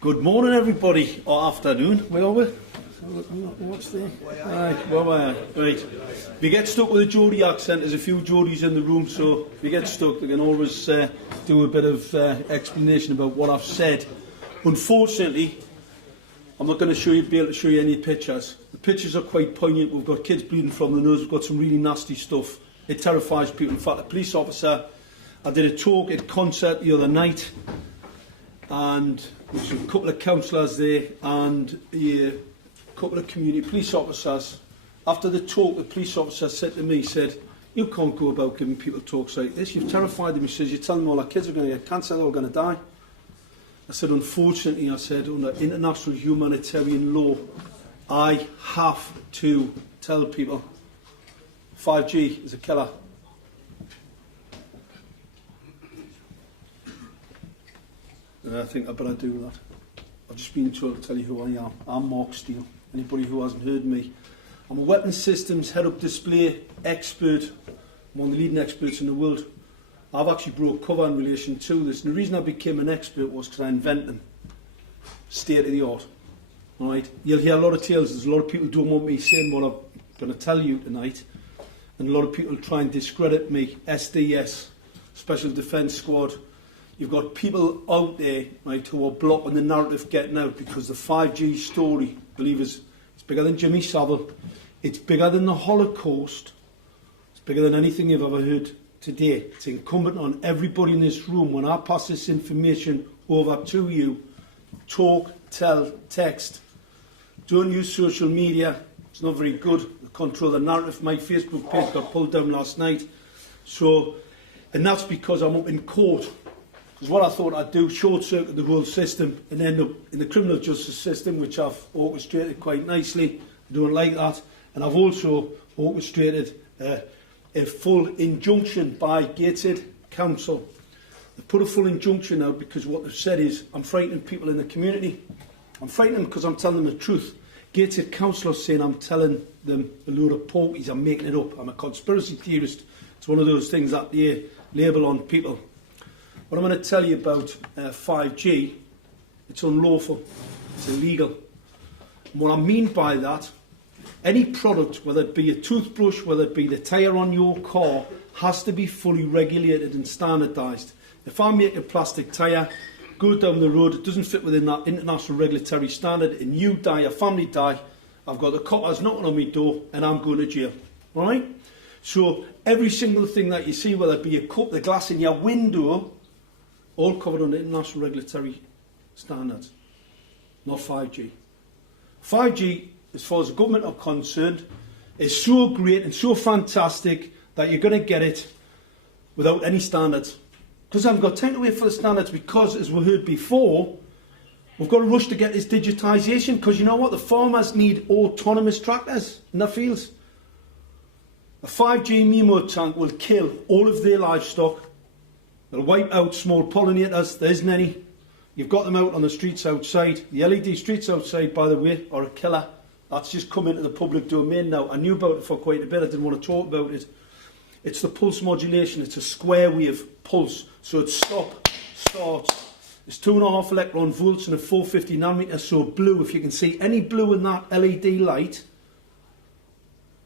Good morning, everybody, or afternoon. Where are we? What's there? Right, where are we? Right. If you get stuck with a Geordie accent, there's a few Geordies in the room, so if you get stuck, they can always do a bit of explanation about what I've said. Unfortunately, I'm not going to be able to show you any pictures. The pictures are quite poignant. We've got kids bleeding from the nose. We've got some really nasty stuff. It terrifies people. In fact, a police officer, I did a talk at concert the other night, and there was a couple of councillors there and a couple of community police officers. After the talk, the police officer said to me, he said, "You can't go about giving people talks like this. You've terrified them." He says, "You're telling them all our kids are going to get cancer, they're all going to die." I said, "Unfortunately," I said, "under international humanitarian law, I have to tell people 5G is a killer." And I think I better do that. I've just been told to tell you who I am. I'm Mark Steele. Anybody who hasn't heard me. I'm a weapons systems head-up display expert. I'm one of the leading experts in the world. I've actually brought cover in relation to this. And the reason I became an expert was because I invented them. State of the art. All right? You'll hear a lot of tales. There's a lot of people who don't want me saying what I'm going to tell you tonight. And a lot of people try and discredit me. SDS, Special Defence Squad. You've got people out there, right, who are blocking the narrative getting out because the 5G story, believe us, it's bigger than Jimmy Savile. It's bigger than the Holocaust. It's bigger than anything you've ever heard today. It's incumbent on everybody in this room, when I pass this information over to you, talk, tell, text. Don't use social media. It's not very good. They control the narrative. My Facebook page got pulled down last night. And that's because I'm up in court. Because what I thought I'd do, short-circuit the whole system and end up in the criminal justice system, which I've orchestrated quite nicely. I don't like that. And I've also orchestrated a full injunction by Gateshead Council. They've put a full injunction out because what they've said is, I'm frightening people in the community. I'm frightening them because I'm telling them the truth. Gateshead Council are saying I'm telling them a load of porkies, I'm making it up. I'm a conspiracy theorist. It's one of those things that they label on people. What I'm going to tell you about 5G, it's unlawful, it's illegal. And what I mean by that, any product, whether it be a toothbrush, whether it be the tyre on your car, has to be fully regulated and standardised. If I make a plastic tyre, go down the road, it doesn't fit within that international regulatory standard, and you die, your family die, I've got the coppers knocking on my door and I'm going to jail. All right? So every single thing that you see, whether it be a cup, the glass in your window, all covered under international regulatory standards, not 5G. 5G, as far as the government are concerned, is so great and so fantastic that you're going to get it without any standards. Because I haven't got time to wait for the standards, because, as we heard before, we've got to rush to get this digitisation, because you know what? The farmers need autonomous tractors in their fields. A 5G Mimo tank will kill all of their livestock. They'll wipe out small pollinators. There isn't any. You've got them out on the streets outside. The LED streets outside, by the way, are a killer. That's just come into the public domain now. I knew about it for quite a bit. I didn't want to talk about it. It's the pulse modulation. It's a square wave pulse. So it's stop, starts. It's 2.5 electron volts and a 450 nanometer. So blue, if you can see any blue in that LED light,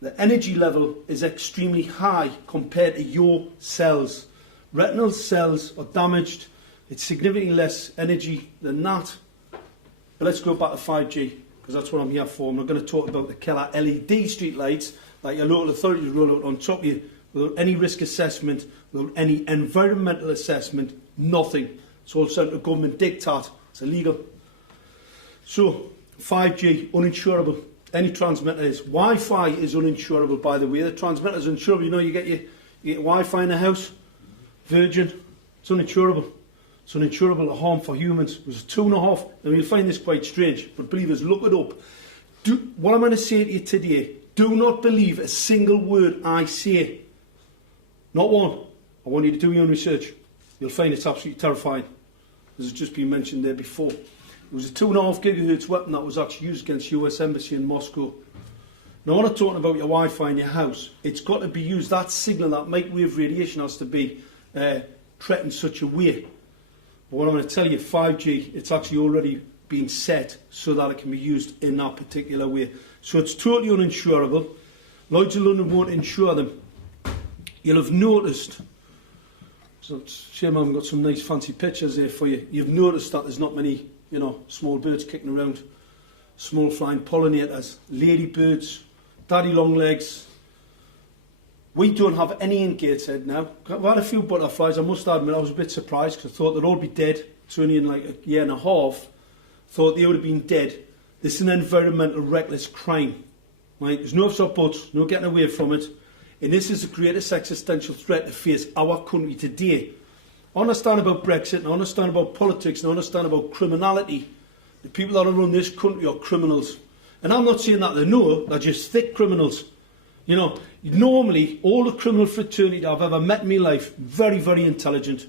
the energy level is extremely high compared to your cells. Retinal cells are damaged. It's significantly less energy than that. But let's go back to 5G, because that's what I'm here for. I'm not going to talk about the killer LED street lights that your local authorities roll out on top of you without any risk assessment, without any environmental assessment, nothing. It's all central government diktat. It's illegal. So, 5G, uninsurable. Any transmitter is. Wi-Fi is uninsurable, by the way. The transmitter is uninsurable. You know, you get your Wi-Fi in the house. Virgin, it's uninsurable. It's uninsurable, a harm for humans. It was 2.5. Now you'll find this quite strange, but believe us, look it up. What I'm going to say to you today, do not believe a single word I say. Not one. I want you to do your own research. You'll find it's absolutely terrifying. This has just been mentioned there before. It was a 2.5 gigahertz weapon that was actually used against the US Embassy in Moscow. Now, when I'm talking about your Wi-Fi in your house, it's got to be used, that signal, that microwave radiation has to be treated in such a way. But what I'm going to tell you, 5G, it's actually already been set so that it can be used in that particular way. So it's totally uninsurable. Lloyd's of London won't insure them. You'll have noticed, so it's a shame I haven't got some nice fancy pictures there for you. You've noticed that there's not many, small birds kicking around. Small flying pollinators, ladybirds, daddy longlegs. We don't have any in Gateshead now. We've had a few butterflies. I must admit I was a bit surprised because I thought they'd all be dead. It's only in like a year and a half. Thought they would have been dead. This is an environmental reckless crime. Right? There's no ifs or buts, no getting away from it. And this is the greatest existential threat to face our country today. I understand about Brexit, and I understand about politics, and I understand about criminality. The people that run this country are criminals. And I'm not saying that they're just thick criminals. Normally, all the criminal fraternity I've ever met in my life, very, very intelligent.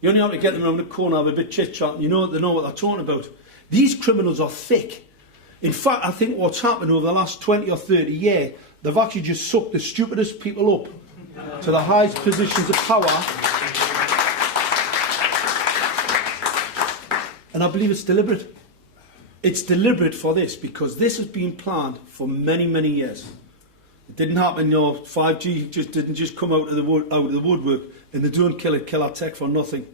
You only have to get them around the corner, have a bit chit-chat, and they know what they're talking about. These criminals are thick. In fact, I think what's happened over the last 20 or 30 years, they've actually just sucked the stupidest people up to the highest positions of power. And I believe it's deliberate. It's deliberate for this, because this has been planned for many, many years. It didn't happen, 5G didn't just come out of the woodwork, and they don't kill our tech for nothing.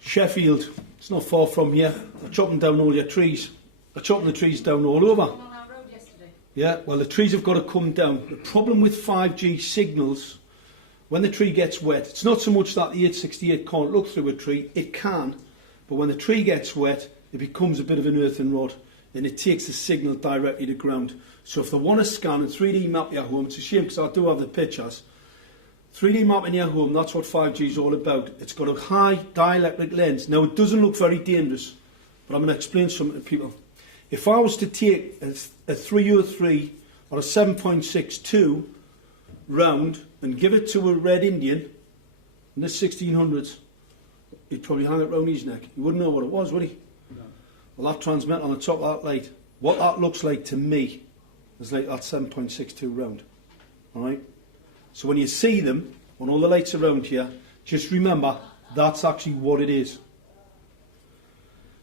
Sheffield, it's not far from here. They're chopping down all your trees. They're chopping the trees down all over. On our road yesterday. Yeah, well, the trees have got to come down. The problem with 5G signals, when the tree gets wet, it's not so much that the 868 can't look through a tree. It can, but when the tree gets wet, it becomes a bit of an earthen rod, and it takes the signal directly to ground. So if they want to scan and 3D map your home, it's a shame because I do have the pictures. 3D mapping your home, that's what 5G is all about. It's got a high dielectric lens. Now, it doesn't look very dangerous, but I'm going to explain something to people. If I was to take a 303 or a 7.62 round and give it to a Red Indian in the 1600s, he'd probably hang it round his neck. He wouldn't know what it was, would he? No. Well, that transmit on the top of that light, what that looks like to me is like that 7.62 round. Alright? So when you see them, on all the lights around here, just remember, that's actually what it is.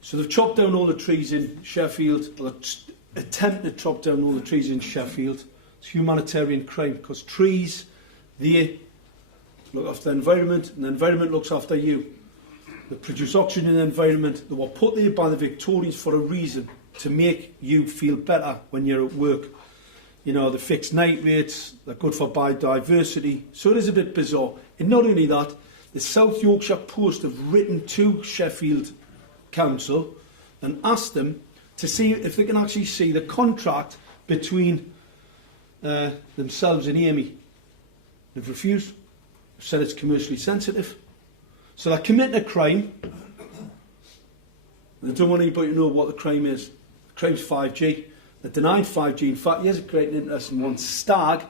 So they've chopped down all the trees in Sheffield, or attempted to chop down all the trees in Sheffield. It's humanitarian crime, because trees, they look after the environment, and the environment looks after you. They produce oxygen in the environment. They were put there by the Victorians for a reason, to make you feel better when you're at work. They fix night rates, they're good for biodiversity. So it is a bit bizarre. And not only that, the South Yorkshire Post have written to Sheffield Council and asked them to see if they can actually see the contract between themselves and Amy. They've refused. They've said it's commercially sensitive. So they're committing a crime. They don't want anybody to know what the crime is. The crime's 5G. They denied 5G. In fact, here's a great and interesting one. Stag,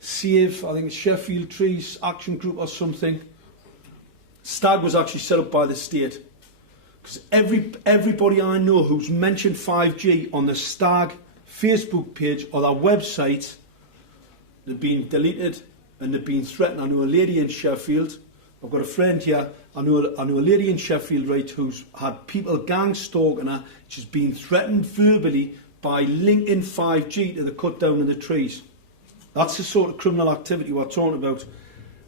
Save, I think it's Sheffield Trees Action Group or something. Stag was actually set up by the state. Because everybody I know who's mentioned 5G on the Stag Facebook page or their website, they've been deleted and they've been threatened. I know a lady in Sheffield. I've got a friend here. I know a lady in Sheffield, right, who's had people gang stalking her. She's been threatened verbally by linking 5G to the cut down of the trees. That's the sort of criminal activity we're talking about.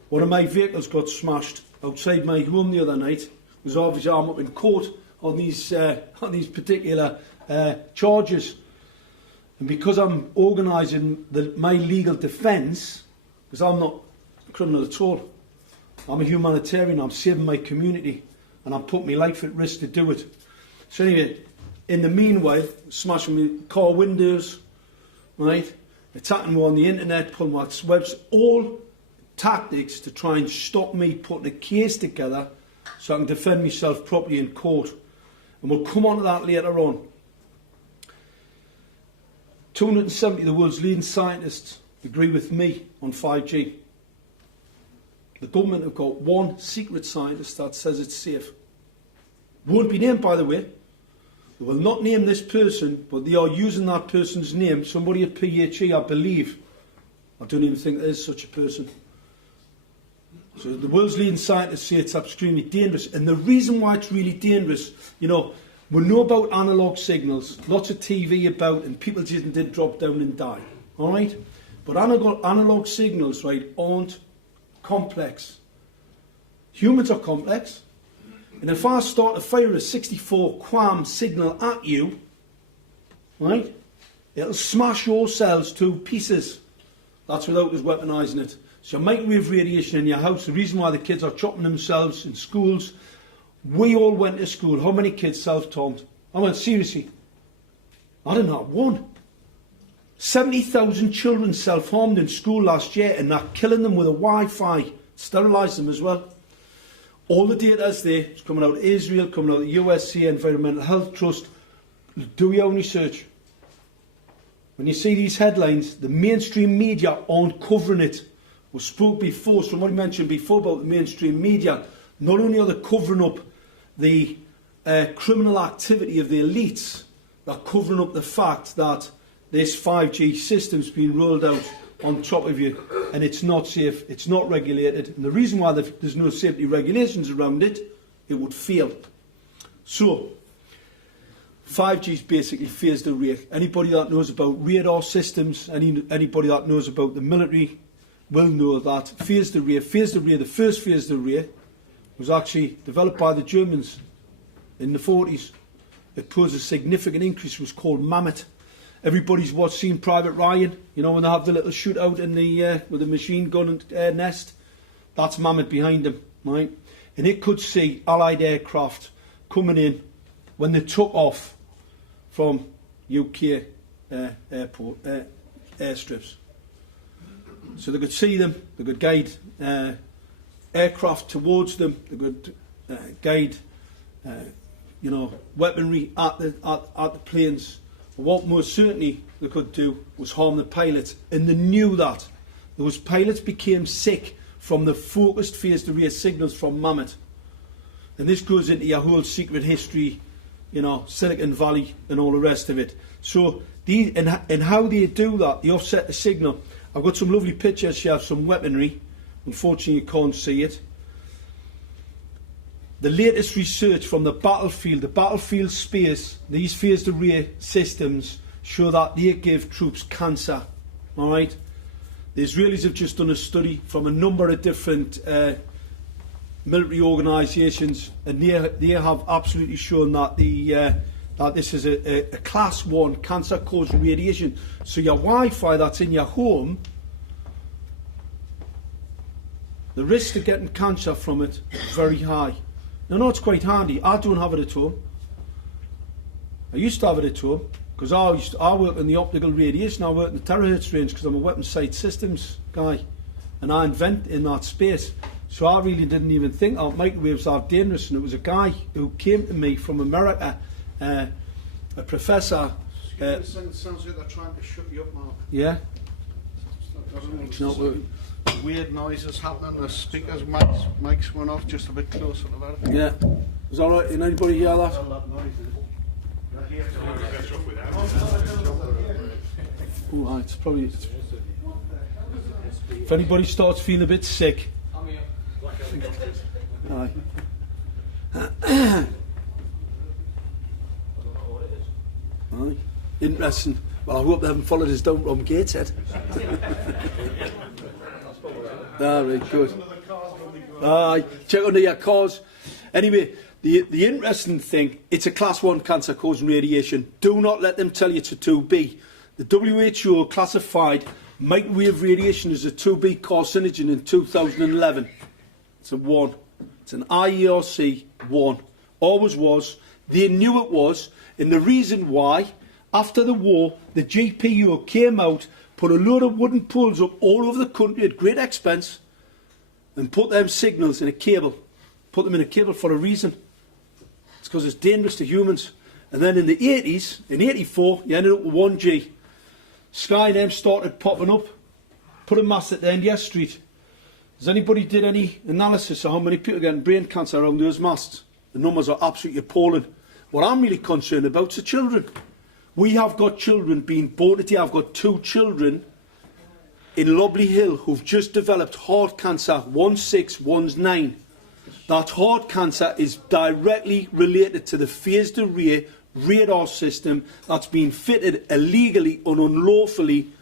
One of my vehicles got smashed outside my home the other night. Because obviously I'm up in court on these particular charges. And because I'm organising my legal defence, because I'm not a criminal at all, I'm a humanitarian, I'm saving my community, and I'm putting my life at risk to do it. So anyway, in the meanwhile, smashing my car windows, right, attacking me on the internet, pulling my webs, all tactics to try and stop me putting a case together so I can defend myself properly in court. And we'll come on to that later on. 270 of the world's leading scientists agree with me on 5G. The government have got one secret scientist that says it's safe. Won't be named, by the way. They will not name this person, but they are using that person's name. Somebody at PHE, I believe. I don't even think there is such a person. So the world's leading scientists say it's extremely dangerous. And the reason why it's really dangerous, you know, we know about analog signals, lots of TV about, and people just did drop down and die. All right? But analog signals, right, aren't complex. Humans are complex. And if I start to fire a 64 QAM signal at you, right, it'll smash your cells to pieces. That's without us weaponising it. So microwave radiation in your house, the reason why the kids are chopping themselves in schools, we all went to school. How many kids self-taught? I went, seriously, I didn't have one. 70,000 children self-harmed in school last year, and they're killing them with a Wi-Fi, sterilised them as well. All the data is there. It's coming out of Israel, coming out of the USC Environmental Health Trust. Do your own research. When you see these headlines, the mainstream media aren't covering it. We spoke before, so what I mentioned before about the mainstream media, not only are they covering up the criminal activity of the elites, they're covering up the fact that this 5G system's been rolled out on top of you, and it's not safe, it's not regulated, and the reason why there's no safety regulations around it, it would fail. So, 5G is basically phased array. Anybody that knows about radar systems, anybody that knows about the military will know that phased array, the first phased array was actually developed by the Germans in the 40s. It posed a significant increase. It was called Mammoth. Everybody's seen Private Ryan, you know, when they have the little shootout in the with the machine gun nest. That's Mammoth behind them, right? And it could see Allied aircraft coming in when they took off from UK airport airstrips. So they could see them, they could guide aircraft towards them, they could guide, you know, weaponry at the planes. But what most certainly they could do was harm the pilots, and they knew that. Those pilots became sick from the focused phased array signals from Mammoth. And this goes into your whole secret history, you know, Silicon Valley and all the rest of it. So, and how they do that, they offset the signal. I've got some lovely pictures here of some weaponry. Unfortunately, you can't see it. The latest research from the battlefield space, these phased array systems show that they give troops cancer. All right. The Israelis have just done a study from a number of different military organisations, and they have absolutely shown that that this is a class 1 cancer-causing radiation. So your Wi-Fi that's in your home, the risk of getting cancer from it is very high. Now, no, it's quite handy. I don't have it at home. I used to have it at home because I work in the optical radiation. I work in the terahertz range because I'm a weapons sight systems guy, and I invent in that space. So I really didn't even think microwaves are dangerous. And it was a guy who came to me from America, a professor. It sounds like they're trying to shut you up, Mark. Yeah. It's not working. Weird noises happening. The speakers, mics went off just a bit closer to that. Yeah. Is that right? Can anybody hear that? Oh, it's probably. If anybody starts feeling a bit sick. Aye. Aye. Interesting. Well, I hope they haven't followed us down from Gateshead. Right, good. Aye, check under your cars. Anyway, the interesting thing, it's a class 1 cancer causing radiation. Do not let them tell you it's a 2B. The WHO classified microwave radiation as a 2B carcinogen in 2011. It's a 1. It's an IERC 1. Always was. They knew it was. And the reason why, after the war, the GPU came out, put a load of wooden poles up all over the country at great expense, and put them signals in a cable. Put them in a cable for a reason. It's because it's dangerous to humans. And then in the 80s, in 84, you ended up with 1G. Sky and them started popping up. Put a mast at the end of your street. Has anybody did any analysis of how many people are getting brain cancer around those masts? The numbers are absolutely appalling. What I'm really concerned about is the children. We have got children being born today. I've got 2 children in Lobley Hill who've just developed heart cancer 1619. That heart cancer is directly related to the phased array radar system that's been fitted illegally and unlawfully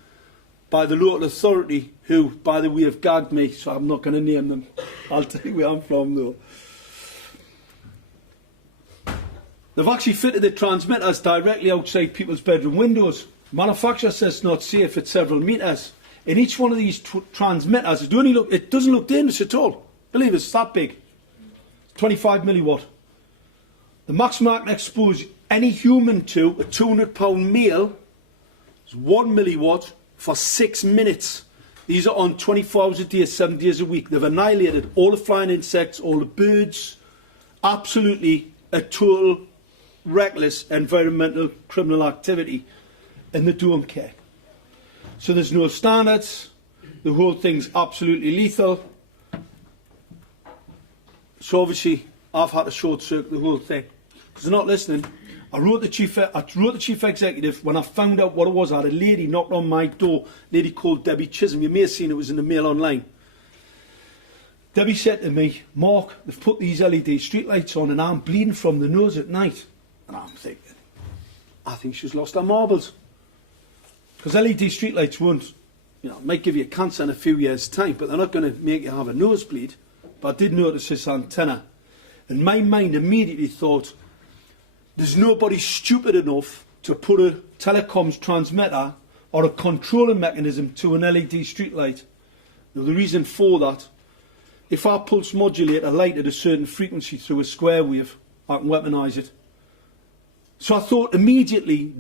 by the local authority, who, by the way, have gagged me, so I'm not going to name them. I'll tell you where I'm from, though. They've actually fitted the transmitters directly outside people's bedroom windows. Manufacturer says it's not safe at several metres. In each one of these transmitters, it doesn't look dangerous at all. Believe it's that big. 25 milliwatt. The maximum I can expose any human to, a 200-pound male, is 1 milliwatt for 6 minutes. These are on 24 hours a day, 7 days a week. They've annihilated all the flying insects, all the birds. Absolutely a total reckless environmental criminal activity. And they don't care. So there's no standards. The whole thing's absolutely lethal. So obviously, I've had to short circuit the whole thing because they're not listening. I wrote the chief executive when I found out what it was. I had a lady knocked on my door, a lady called Debbie Chisholm. You may have seen it was in the Mail online. Debbie said to me, "Mark, they've put these LED streetlights on and I'm bleeding from the nose at night." And I'm thinking, I think she's lost her marbles. Because LED streetlights won't, might give you cancer in a few years' time, but they're not going to make you have a nosebleed. But I did notice this antenna. And my mind immediately thought, there's nobody stupid enough to put a telecoms transmitter or a controlling mechanism to an LED streetlight. Now, the reason for that, if I pulse modulate a light at a certain frequency through a square wave, I can weaponise it. So I thought immediately,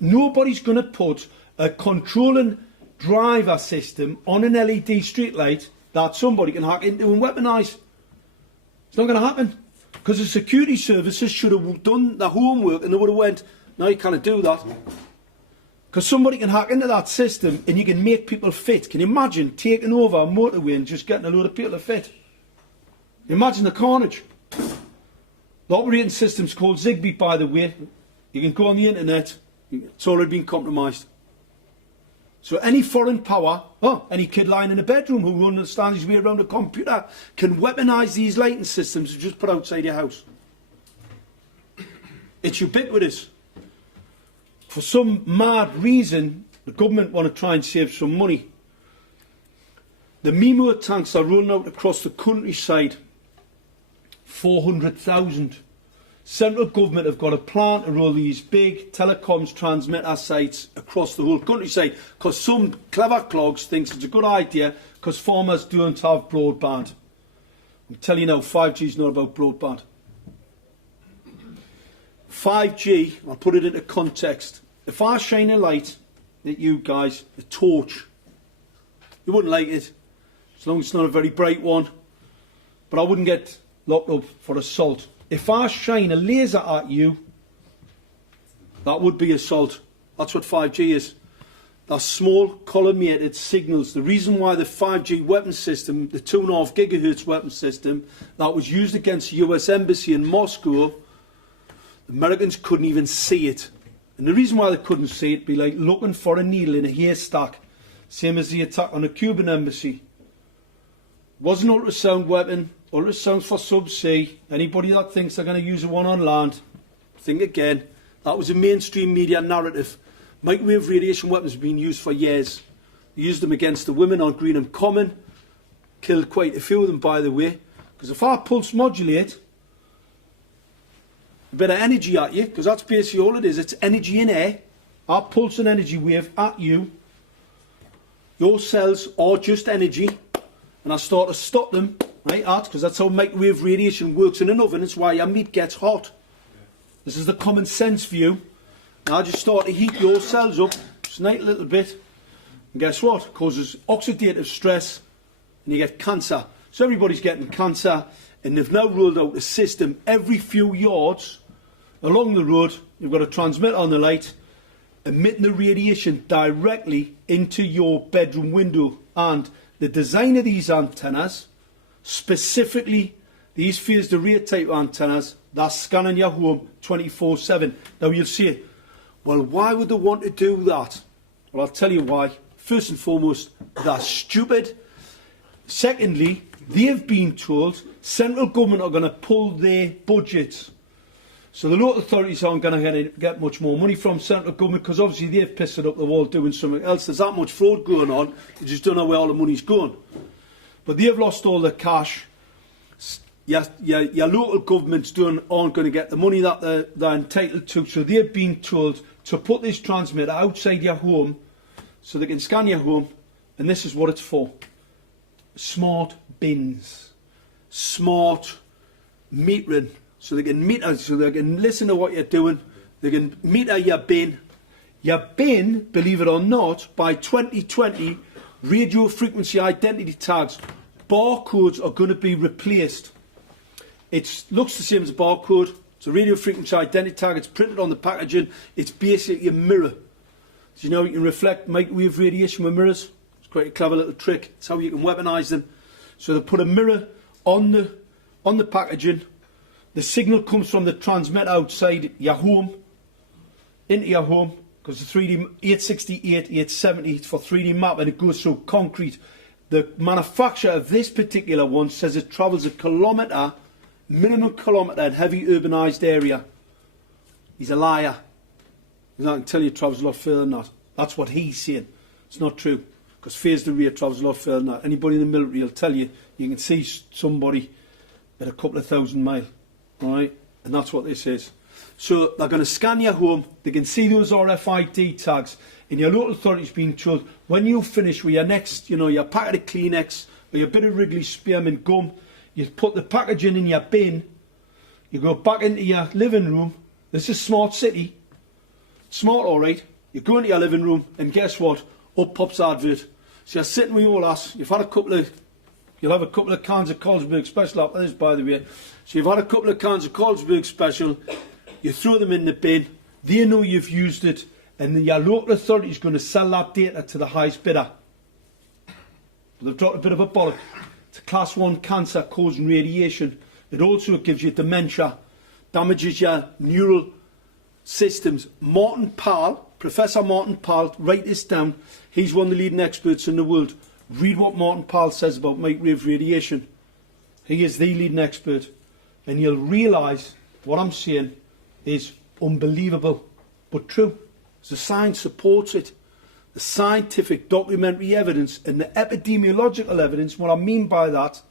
nobody's going to put a controlling driver system on an LED streetlight that somebody can hack into and weaponise. It's not going to happen. Because the security services should have done the homework and they would have went, no, you can't do that. Because somebody can hack into that system and you can make people fit. Can you imagine taking over a motorway and just getting a load of people to fit? Imagine the carnage. The operating system's called Zigbee, by the way. You can go on the internet. It's already been compromised. So any foreign power, any kid lying in a bedroom who understands his way around a computer, can weaponise these lighting systems and just put outside your house. It's ubiquitous. For some mad reason, the government want to try and save some money. The MIMO tanks are rolling out across the countryside. 400,000. Central government have got a plan to roll these big telecoms transmitter sites across the whole countryside because some clever clogs thinks it's a good idea because farmers don't have broadband. I'm telling you now, 5G is not about broadband. 5G, I'll put it into context. If I shine a light at you guys, a torch, you wouldn't like it, as long as it's not a very bright one. But I wouldn't get locked up for assault. If I shine a laser at you, that would be assault. That's what 5G is. They're small, collimated signals. The reason why the 5G weapon system, the 2.5 gigahertz weapon system, that was used against the US Embassy in Moscow, the Americans couldn't even see it. And the reason why they couldn't see it would be like looking for a needle in a haystack. Same as the attack on the Cuban embassy. Wasn't an ultrasound weapon. Ultrasounds for subsea. Anybody that thinks they're going to use a one on land, think again. That was a mainstream media narrative. Microwave radiation weapons have been used for years. They used them against the women on Greenham Common. Killed quite a few of them, by the way. Because if I pulse modulate a bit of energy at you, because that's basically all it is, it's energy in air. I pulse an energy wave at you. Your cells are just energy. And I start to stop them. Right, because that's how microwave radiation works in an oven. It's why your meat gets hot. This is the common sense view. And I just start to heat your cells up, just a little bit. And guess what? It causes oxidative stress and you get cancer. So everybody's getting cancer. And they've now rolled out a system every few yards along the road. You've got a transmitter on the light, emitting the radiation directly into your bedroom window. And the design of these antennas, specifically these phased array type antennas, that's scanning your home 24/7. Now you'll see it. Well, why would they want to do that? Well, I'll tell you why. First and foremost, they're stupid. Secondly, they've been told central government are going to pull their budgets. So the local authorities aren't going to get much more money from central government because obviously they've pissed it up the wall doing something else. There's that much fraud going on, you just don't know where all the money's going. But they've lost all the cash. Your local governments aren't going to get the money that they're entitled to. So they've been told to put this transmitter outside your home so they can scan your home. And this is what it's for. Smart bins. Smart metering. So they can meter, so they can listen to what you're doing. They can meter your bin. Your bin, believe it or not, by 2020, radio frequency identity tags, barcodes are going to be replaced. It looks the same as a barcode. It's a radio frequency identity tag. It's printed on the packaging. It's basically a mirror. So you know you can reflect microwave radiation with mirrors. It's quite a clever little trick. It's how you can weaponise them. So they put a mirror on the packaging. The signal comes from the transmitter outside your home, into your home, because the 3D 868, 870, it's for 3D map, and it goes through concrete. The manufacturer of this particular one says it travels a kilometre, minimum kilometre in heavy urbanised area. He's a liar. I can tell you it travels a lot further than that. That's what he's saying. It's not true, because phased array travels a lot further than that. Anybody in the military will tell you, you can see somebody at a couple of 1,000 miles. Right, and that's what this is. So they're going to scan your home. They can see those RFID tags. And your local authority's been told when you finish with your next, your packet of Kleenex or your bit of Wrigley spearmint gum, you put the packaging in your bin. You go back into your living room. This is smart city. Smart, all right. You go into your living room, and guess what? Up pops advert. So you're sitting with your ass. You'll have a couple of cans of Carlsberg Special after this, by the way. So you've had a couple of cans of Carlsberg Special, you throw them in the bin, they know you've used it, and your local authority is going to sell that data to the highest bidder. They've dropped a bit of a bollock. It's a class 1 cancer causing radiation. It also gives you dementia, damages your neural systems. Martin Powell, Professor Martin Powell, write this down, he's one of the leading experts in the world. Read what Martin Powell says about microwave radiation. He is the leading expert. And you'll realise what I'm saying is unbelievable, but true. The science supports it. The scientific documentary evidence and the epidemiological evidence, what I mean by that,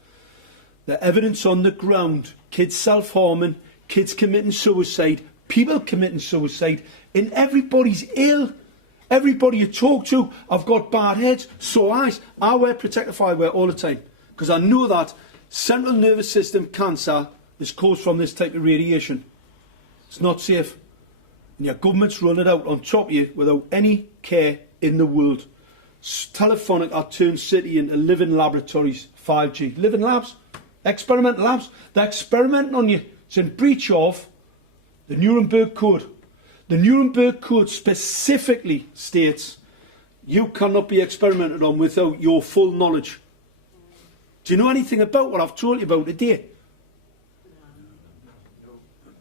the evidence on the ground, kids self-harming, kids committing suicide, people committing suicide, and everybody's ill. Everybody you talk to, I've got bad heads, sore eyes. I wear protective eyewear all the time because I know that central nervous system cancer is caused from this type of radiation. It's not safe. And your government's run it out on top of you without any care in the world. Telephonic are turned city into living laboratories, 5G. Living labs, experimental labs. They're experimenting on you. It's in breach of the Nuremberg Code. The Nuremberg Code specifically states you cannot be experimented on without your full knowledge. Do you know anything about what I've told you about today?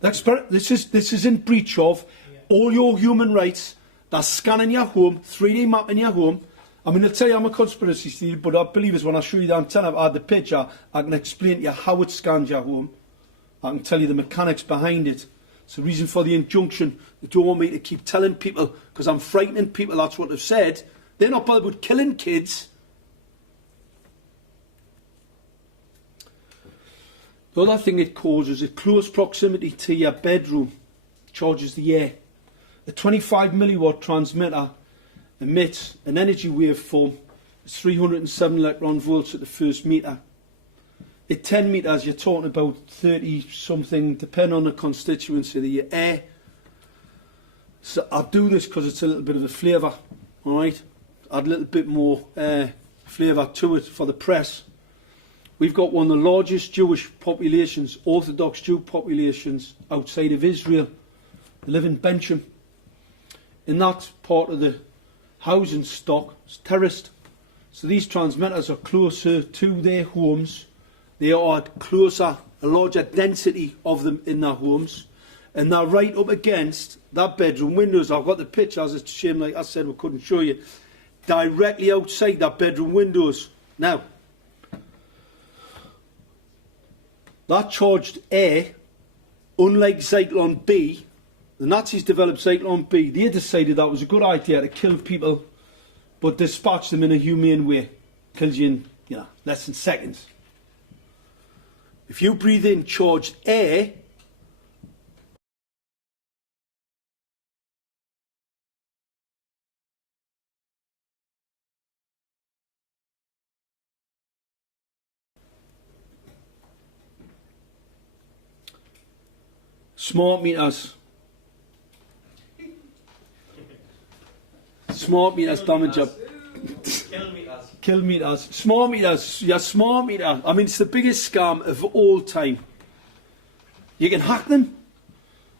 This is in breach of all your human rights. They're scanning your home, 3D mapping your home. I mean, I'll tell you I'm a conspiracy theory, but I believe is when I show you the antenna, I had the picture, I can explain to you how it scans your home. I can tell you the mechanics behind it. It's the reason for the injunction. They don't want me to keep telling people because I'm frightening people. That's what they've said. They're not bothered with killing kids. The other thing it causes is close proximity to your bedroom. Charges the air. The 25 milliwatt transmitter emits an energy waveform. It's 307 electron volts at the first metre. At 10 metres, you're talking about 30 something, depending on the constituency of the air. So I do this because it's a little bit of a flavour, alright? Add a little bit more flavour to it for the press. We've got one of the largest Jewish populations, Orthodox Jew populations outside of Israel. They live in Bencham. In that part of the housing stock, it's terraced. So these transmitters are closer to their homes. They are closer, a larger density of them in their homes. And they're right up against that bedroom windows. I've got the pictures. It's a shame, like I said, we couldn't show you. directly outside their bedroom windows. Now, that charged air, unlike Zyklon B, the Nazis developed Zyklon B. They decided that was a good idea to kill people, but dispatch them in a humane way. Kills you in, less than seconds. If you breathe in charged air, smart meters. Smart meters damage up. Kill meters. Smart meters. Yeah, smart meter. I mean, it's the biggest scam of all time. You can hack them.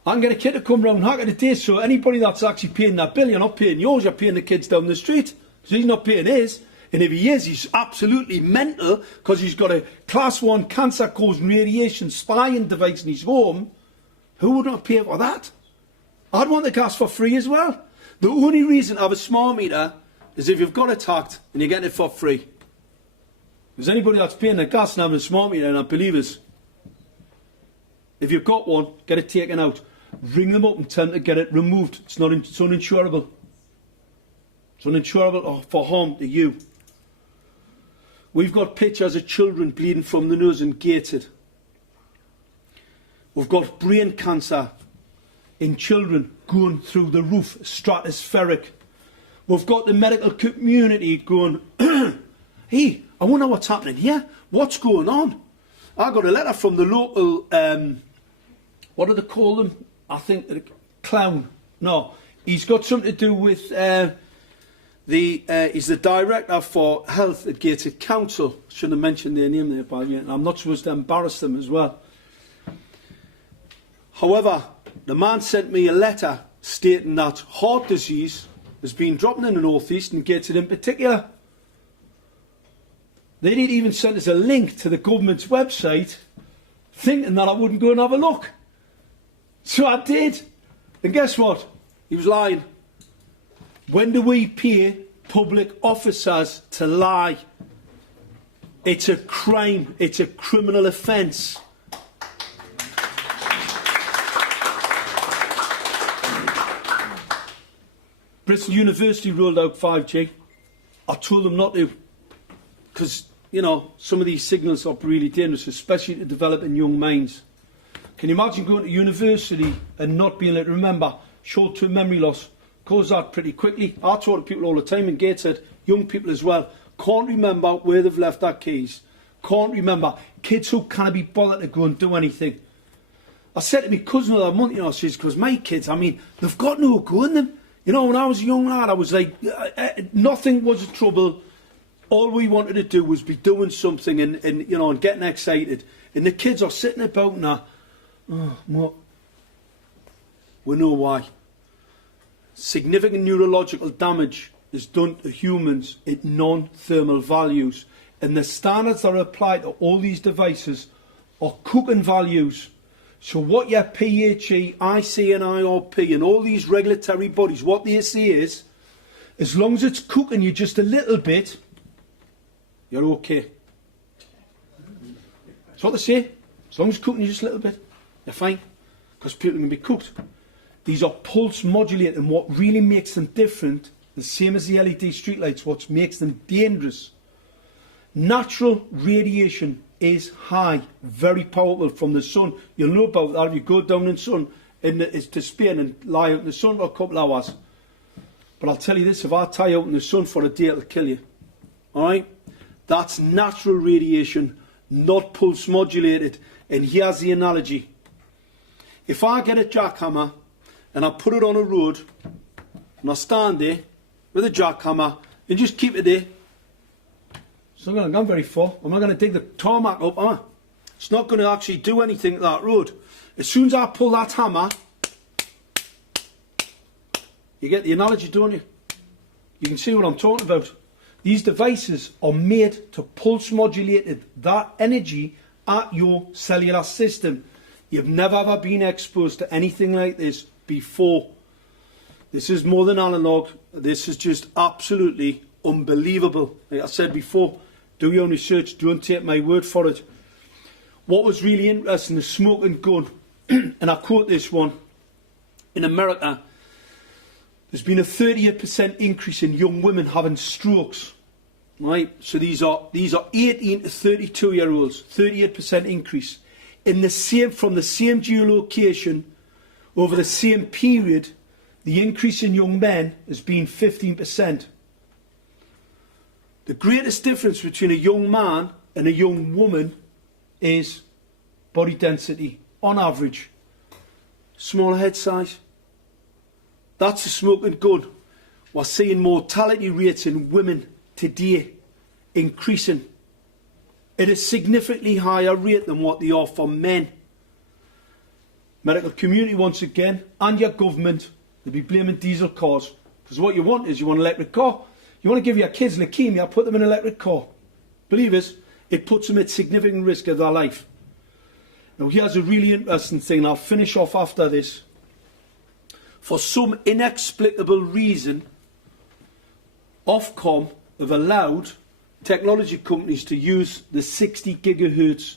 I can get a kid to come round and hack it today, so anybody that's actually paying that bill, you're not paying yours, you're paying the kids down the street. So he's not paying his. And if he is, he's absolutely mental because he's got a class 1 cancer-causing radiation spying device in his home. Who would not pay for that? I'd want the gas for free as well. The only reason I have a smart meter is if you've got attacked and you're getting it for free. If there's anybody that's paying the gas and having a smart meter, and I believe us, if you've got one, get it taken out. Ring them up and tell them to get it removed. It's uninsurable. It's uninsurable for harm to you. We've got pictures of children bleeding from the nose and gated. We've got brain cancer in children going through the roof, stratospheric. We've got the medical community going, hey, I wonder what's happening here. What's going on? I got a letter from the local, what do they call them? I think clown. No, he's got something to do with he's the director for health at Gated Council. Shouldn't have mentioned their name there, but I'm not supposed to embarrass them as well. However, the man sent me a letter stating that heart disease has been dropping in the northeast and Gated in particular. They didn't even send us a link to the government's website, thinking that I wouldn't go and have a look. So I did. And guess what? He was lying. When do we pay public officers to lie? It's a crime. It's a criminal offence. Bristol University rolled out 5G. I told them not to, because, some of these signals are really dangerous, especially to develop in young minds. Can you imagine going to university and not being able to remember? Short-term memory loss causes that pretty quickly. I talk to people all the time in Gateshead, young people as well, can't remember where they've left their keys. Can't remember. Kids who can't be bothered to go and do anything. I said to my cousin the other month, she says, because my kids, they've got no go in them. When I was a young lad, I was like, nothing was a trouble. All we wanted to do was be doing something and getting excited. And the kids are sitting about now, what? We know why. Significant neurological damage is done to humans at non-thermal values. And the standards that are applied to all these devices are cooking values. So what your PHE, IC and IRP and all these regulatory bodies, what they say is, as long as it's cooking you just a little bit, you're okay. That's what they say. As long as it's cooking you just a little bit, you're fine. Because people can be cooked. These are pulse modulated, and what really makes them different, the same as the LED streetlights, what makes them dangerous. Natural radiation is high, very powerful from the sun. You'll know about that if you go down in the sun to Spain and lie out in the sun for a couple of hours. But I'll tell you this, if I tie out in the sun for a day, it'll kill you. Alright? That's natural radiation, not pulse modulated. And here's the analogy. If I get a jackhammer and I put it on a road and I stand there with a jackhammer and just keep it there, it's not going to go very far. I'm not going to dig the tarmac up, am I? It's not going to actually do anything to that road. As soon as I pull that hammer, you get the analogy, don't you? You can see what I'm talking about. These devices are made to pulse modulate that energy at your cellular system. You've never ever been exposed to anything like this before. This is more than analog. This is just absolutely unbelievable. Like I said before, do your own research, don't take my word for it. What was really interesting, the smoking gun, and I quote this one, in America, there's been a 38% increase in young women having strokes. Right? So these are 18 to 32 year olds, 38% increase. From the same geolocation, over the same period, the increase in young men has been 15%. The greatest difference between a young man and a young woman is body density, on average. Smaller head size. That's a smoking gun. We're seeing mortality rates in women today increasing at a significantly higher rate than what they are for men. Medical community, once again, and your government, they'll be blaming diesel cars. Because what you want is you want an electric car. You want to give your kids leukemia, put them in an electric car. Believe us, it puts them at significant risk of their life. Now here's a really interesting thing, and I'll finish off after this. For some inexplicable reason, Ofcom have allowed technology companies to use the 60 gigahertz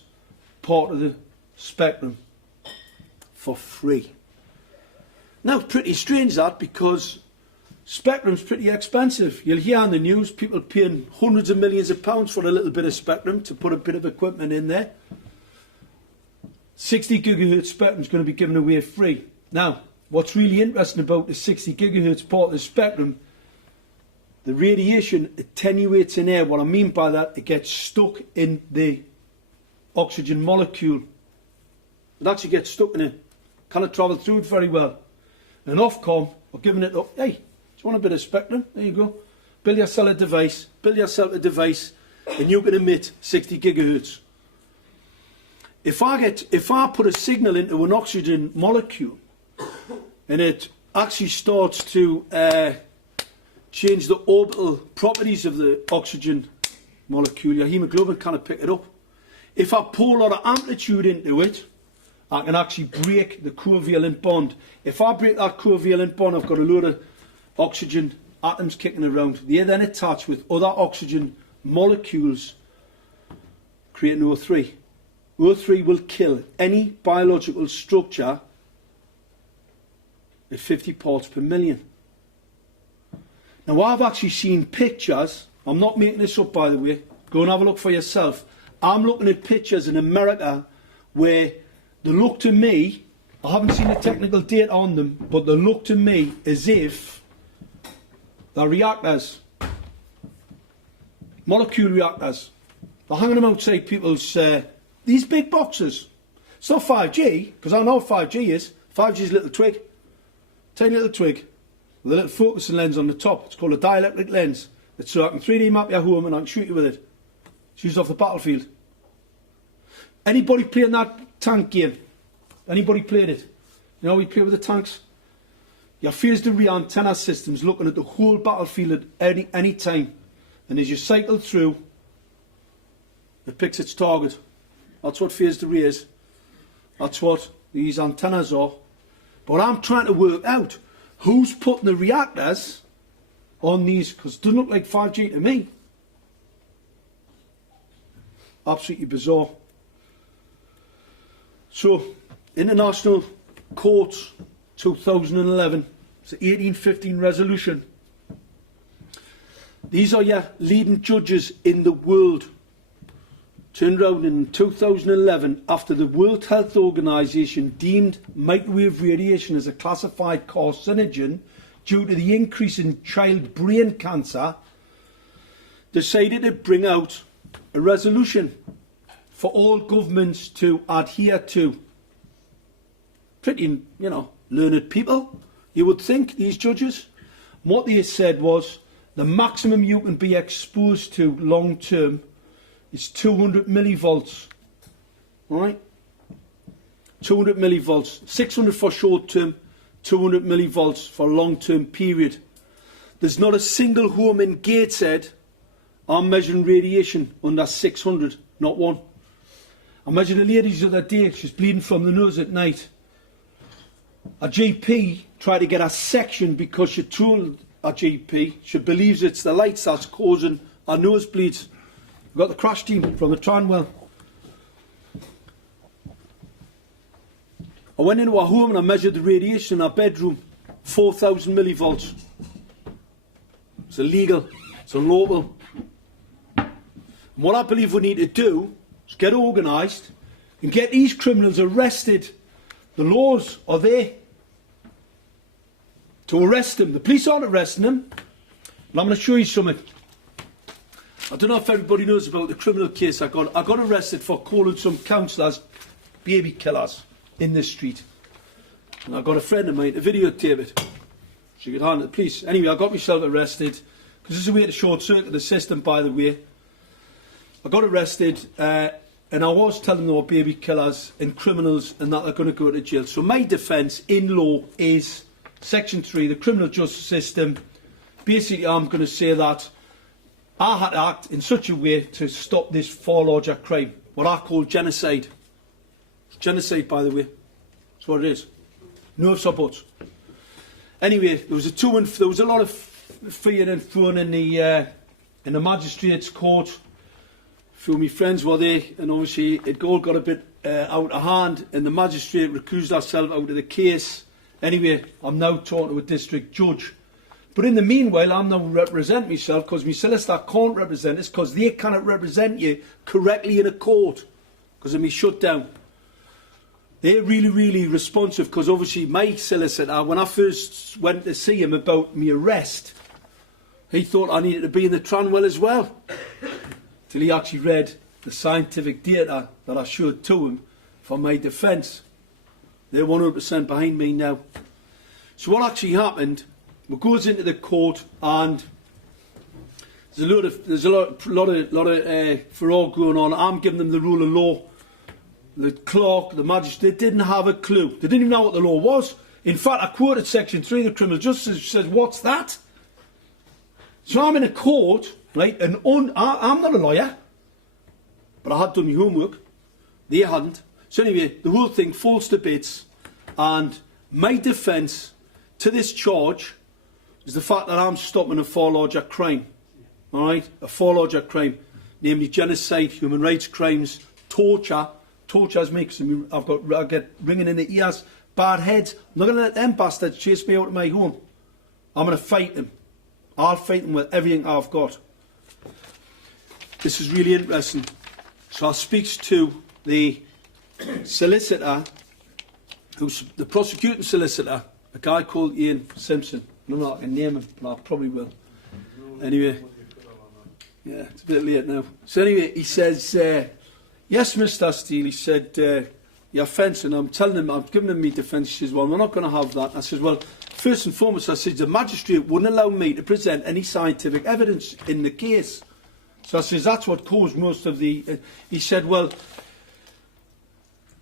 part of the spectrum for free. Now, pretty strange that, because spectrum's pretty expensive. You'll hear on the news people paying hundreds of millions of pounds for a little bit of spectrum to put a bit of equipment in there. 60 gigahertz spectrum's going to be given away free. Now, what's really interesting about the 60 gigahertz part of the spectrum, the radiation attenuates in air. What I mean by that, it gets stuck in the oxygen molecule. It actually gets stuck in it. Cannot travel through it very well. And Ofcom are giving it up. Hey, do you want a bit of spectrum? There you go. Build yourself a device, and you can emit 60 gigahertz. If I put a signal into an oxygen molecule, and it actually starts to change the orbital properties of the oxygen molecule, your hemoglobin can't pick it up. If I pour a lot of amplitude into it, I can actually break the covalent bond. If I break that covalent bond, I've got a load of oxygen atoms kicking around. They then attach with other oxygen molecules, creating O3. O3 will kill any biological structure at 50 parts per million. Now, I've actually seen pictures. I'm not making this up, by the way. Go and have a look for yourself. I'm looking at pictures in America where they look to me, I haven't seen the technical data on them, but they look to me as if they're reactors. Molecule reactors. They're hanging them outside people's, these big boxes. It's not 5G, because I know what 5G is. 5G is a little twig. Tiny little twig with a little focusing lens on the top. It's called a dielectric lens. It's so I can 3D map your home and I can shoot you with it. It's used off the battlefield. Anybody playing that tank game? Anybody played it? You know, we play with the tanks. Your phased array antenna system's looking at the whole battlefield at any time. And as you cycle through, it picks its target. That's what phased array is. That's what these antennas are. But I'm trying to work out who's putting the reactors on these, because it doesn't look like 5G to me. Absolutely bizarre. So, International Court 2011, it's the 1815 resolution. These are your leading judges in the world. Turned around in 2011 after the World Health Organization deemed microwave radiation as a classified carcinogen due to the increase in child brain cancer, decided to bring out a resolution for all governments to adhere to. Pretty, learned people, you would think, these judges. And what they said was the maximum you can be exposed to long term is 200 millivolts. Alright? 200 millivolts. 600 for short term, 200 millivolts for a long term period. There's not a single home in Gateshead I'm measuring radiation under 600. Not one. I measured a lady the other day, she's bleeding from the nose at night. A GP tried to get her sectioned because she told our GP. She believes it's the lights that's causing our nosebleeds. We've got the crash team from the Tranwell. I went into our home and I measured the radiation in our bedroom. 4,000 millivolts. It's illegal. It's unlawful. And what I believe we need to do is get organised and get these criminals arrested. The laws are there to arrest them. The police aren't arresting them. And I'm going to show you something. I don't know if everybody knows about the criminal case I got. I got arrested for calling some councillors baby killers in this street. And I got a friend of mine to videotape it. She could hand it to the police. Anyway, I got myself arrested. Because this is a way to short circuit the system, by the way. I got arrested and I was telling them they were baby killers and criminals and that they're going to go to jail. So my defence in law is Section 3, the criminal justice system. Basically, I'm going to say that I had to act in such a way to stop this far larger crime, what I call genocide. It's genocide, by the way. That's what it is. No supports. Anyway, there was a lot of fear and throwing in the magistrates' court. A few of my friends were there, and obviously it all got a bit out of hand, and the magistrate recused herself out of the case. Anyway, I'm now talking to a district judge. But in the meanwhile, I'm now representing myself because my solicitor can't represent us because they cannot represent you correctly in a court because of me shut down. They're really, really responsive because obviously my solicitor, when I first went to see him about my arrest, he thought I needed to be in the Tranwell as well. Till he actually read the scientific data that I showed to him for my defence. They're 100% behind me now. So what actually happened, we goes into the court and there's a lot of furore going on. I'm giving them the rule of law. The clerk, the magistrate, they didn't have a clue. They didn't even know what the law was. In fact, I quoted Section 3 of the Criminal Justice, says, what's that? So I'm in a court, right, and I'm not a lawyer, but I had done my homework. They hadn't. So anyway, the whole thing falls to bits, and my defence to this charge is the fact that I'm stopping a far larger crime. All right? A far larger crime, namely genocide, human rights crimes, torture. Tortures me because I get ringing in the ears, bad heads. I'm not going to let them bastards chase me out of my home. I'm going to fight them. I'll fight them with everything I've got. This is really interesting. So I speaks to the solicitor, who's the prosecuting solicitor, a guy called Ian Simpson. I don't know if I can name him, but I probably will. Anyway, yeah, it's a bit late now. So anyway, he says, yes, Mr. Steele, he said, your offence, and I'm telling him, I'm giving him my defence. He says, well, we're not going to have that. I says, well, first and foremost, I said, the magistrate wouldn't allow me to present any scientific evidence in the case. So I says, that's what caused most of the... he said, well,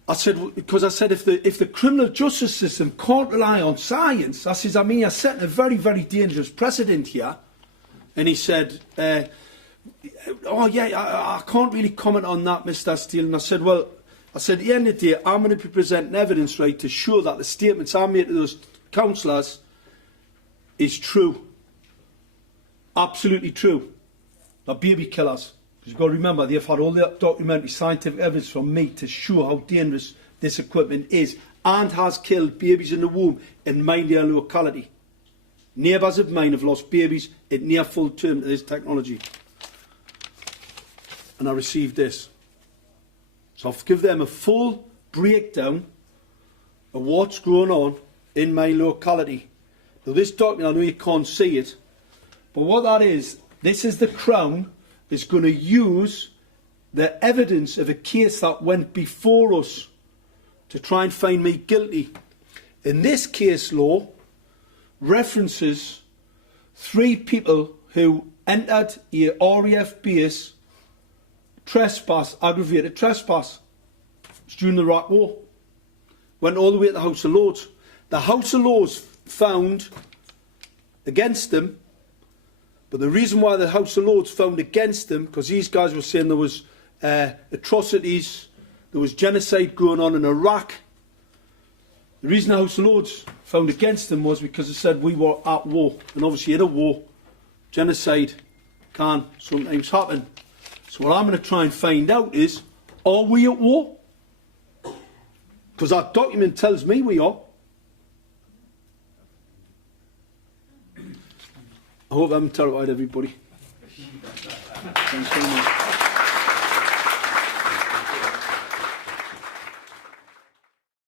I said, because I said, if the criminal justice system can't rely on science, I says, I mean, you're setting a very, very dangerous precedent here. And he said, oh, yeah, I can't really comment on that, Mr. Steele. And I said, well, at the end of the day, I'm going to be presenting evidence, right, to show that the statements I made to those councillors is true. Absolutely true. They're baby killers. Because you've got to remember, they've had all the documentary scientific evidence from me to show how dangerous this equipment is and has killed babies in the womb in my near locality. Neighbours of mine have lost babies at near full term to this technology. And I received this. So I'll give them a full breakdown of what's going on in my locality. Now this document, I know you can't see it, but what that is, this is the Crown is going to use the evidence of a case that went before us to try and find me guilty. In this case law references 3 people who entered a RAF base trespass, aggravated trespass. It's during the Iraq War. Went all the way to the House of Lords. The House of Lords found against them, but the reason why the House of Lords found against them, because these guys were saying there was atrocities, there was genocide going on in Iraq, The reason the House of Lords found against them was because they said we were at war. And obviously at a war, genocide can sometimes happen. So what I'm going to try and find out is, are we at war? Because that document tells me we are. I hope I haven't terrified everybody. Thanks very much.